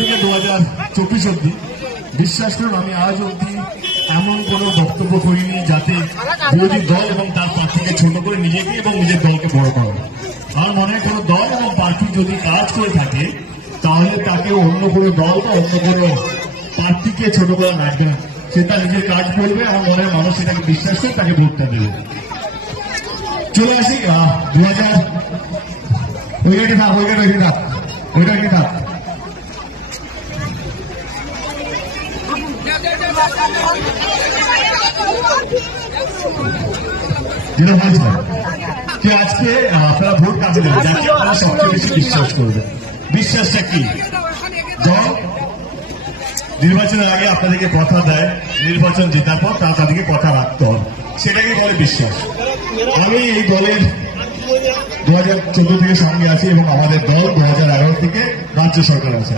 থেকে 2024 অব্দি বিশ্বাস করুন আমি আজ অব্দি এমন কোনো বক্তব্য করিনি যাতে বিরোধী দল এবং তার প্রার্থীকে ছোট করে নিজেকে এবং নিজের দলকে বড় করে। আমার মনে হয় কোনো দল এবং প্রার্থী যদি কাজ করে থাকে তাহলে তাকে অন্য কোনো দল বা অন্য কোনো প্রার্থীকে ছোট করা লাগবে না। সে তার নিজের কাজ করবে, আমার মনে হয় মানুষ সেটাকে বিশ্বাস করে তাকে ভোটটা দেবে। চলে আসি 2000 ওইটাকে থাক ওইটাকে থাক। যেটা বলছিলাম যে আজকে আপনারা ভোট কাজে দেবেন যাকে আপনারা সবচেয়ে বেশি বিশ্বাস করবেন। বিশ্বাসটা কি? দল নির্বাচনের আগে আপনাদেরকে কথা দেয়, নির্বাচন জেতার পর তাদেরকে কথা রাখতে হবে, সেটাকে বলে বিশ্বাস। আমি এই দলের 2014 থেকে সঙ্গে আছি এবং আমাদের দল 2011 থেকে রাজ্য সরকার আছে।